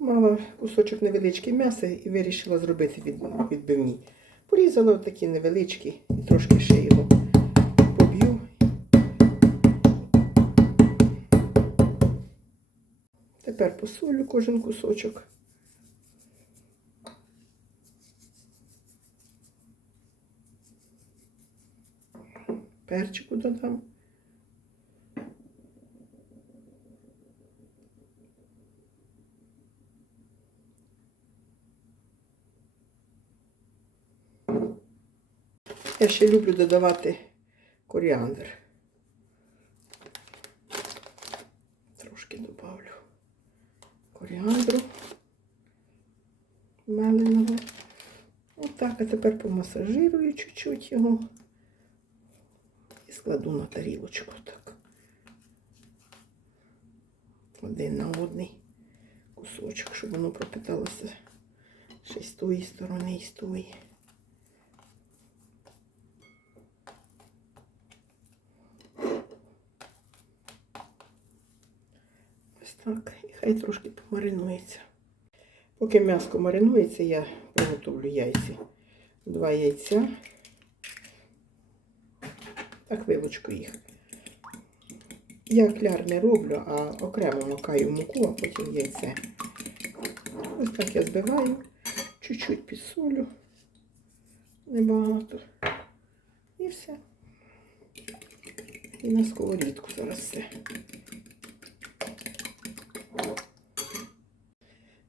Мала кусочок невеличкий м'яса і вирішила зробити від, відбивні. Порізала такі невеличкі і трошки ще його поб'ю. Тепер посолю кожен кусочок. Перчику додам. Я ще люблю додавати коріандр. Трошки добавлю коріандру меленого. Отак, а тепер помасажирую чуть-чуть його і складу на тарілочку так. Один на одний кусочок, щоб воно пропиталося ще з тої сторони, і з тої. Ось так. І хай трошки помаринується. Поки м'яско маринується, я приготовлю яйця. Два яйця. Так, вилочку їх. Я кляр не роблю, а окремо макаю муку, а потім яйце. Ось так я збиваю, чуть-чуть підсолю, небагато. І все. І на сковорідку зараз все.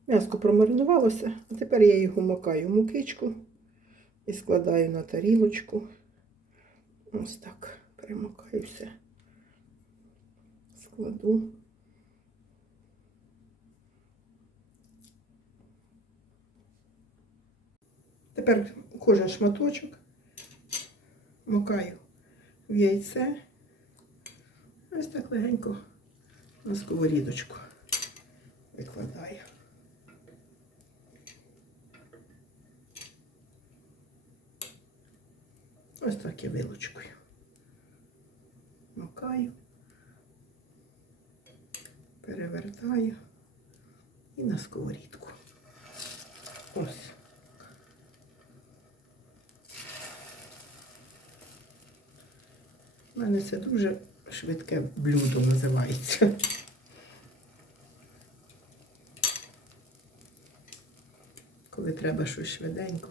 М'яско промаринувалося, а тепер я його макаю в мукичку і складаю на тарілочку. Ось так. Перемикаю все. Складу. Тепер кожен шматочок макаю в яйце. Ось так легенько на сковорідочку викладаю. Ось так я вилочкою. Макаю, перевертаю і на сковорідку. Ось. У мене це дуже швидке блюдо називається. Коли треба щось швиденько,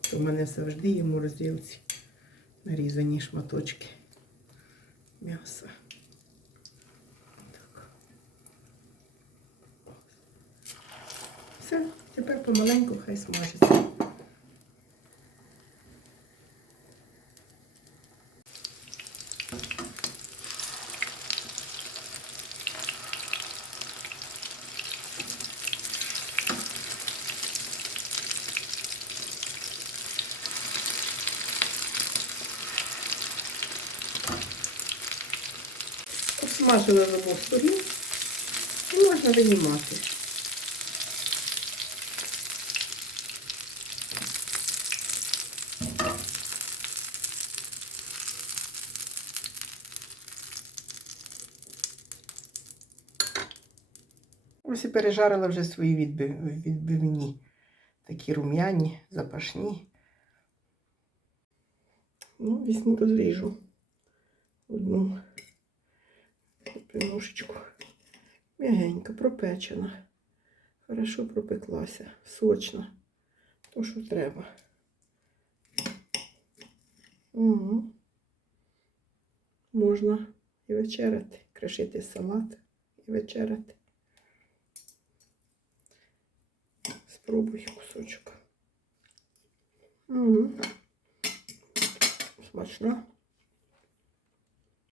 то в мене завжди є морозилці нарізані шматочки м'яса. Все, тепер помаленьку хай смажиться. Обсмажили з обох сторін і можна винімати. Ось і пережарила вже свої відбивні. Такі рум'яні, запашні. Ну, візьму розріжу одну примушечку. М'ягенька, пропечена. Хорошо пропеклася, сочна. То, що треба. Угу. Можна і вечеряти, кришити салат і вечеряти. Спробуй кусочок. Угу. Смачна.